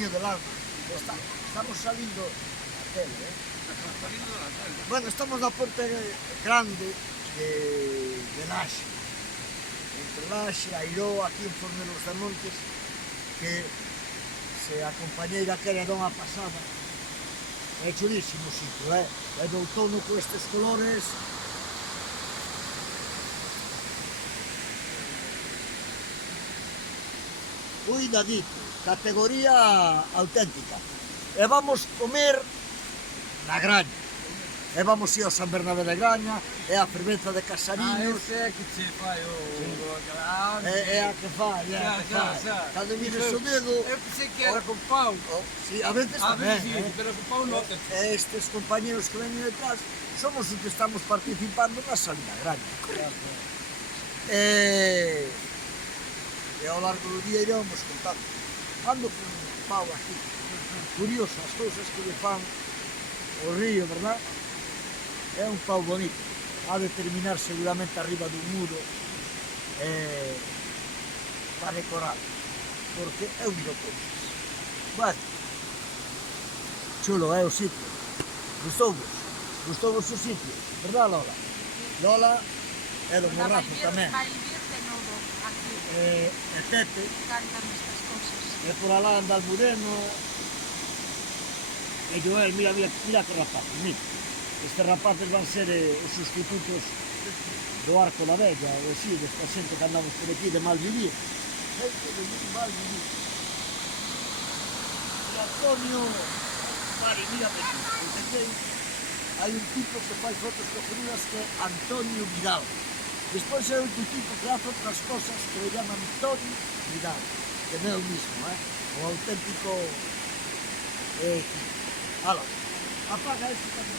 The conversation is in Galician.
mío del alma. Estamos saliendo da tele, Bueno, estamos na Ponte Grande de Laxe. Entre Laxe, Airó, aquí en Fornelos de Montes, que se a compañeira que era dona pasada. É chulísimo o sitio, É de outono con estes colores. Cuidadito, categoría auténtica. E vamos comer na Graña. E vamos ir ao San Bernabé de Graña, é a fervenza de Casariños. Ese é que che fai o... É a que fai, é a que fai. Cando mires o dedo... Eu pensei que era con pau. Sí, a veces tamén, sí, pero con pau non. E estes compañeros que veñen detrás somos os que estamos participando na salida Graña. E ao largo do día iremos contando. Ando con un pau aquí. Curioso as cousas que lle fan o río, verdad? É un pau bonito. Ha de terminar seguramente arriba dun muro para decorar, porque é un do cousas. Bueno, chulo é o sitio. Gustou-vos o sitio, verdad, Lola? Lola é do Morrazo tamén. Vai vir de novo aquí. E Pepe, Cantan estas cousas. e por alá anda Almudeno. E Joel, mira que rapaces, mira. Estes rapaces van ser os sustitutos do Arco da Vella, ou así, desta xente que andamos por aquí de mal vivir. Xente de mal vivir. E Antonio, Mari, mira aquí, hai un tipo que fai fotos cojonudas que é Antonio Vidal. Despois hai outro tipo que hace outras cosas que le llaman Antonio Vidal, que non é o mismo, o auténtico equipo. Ala, apaga este tamén.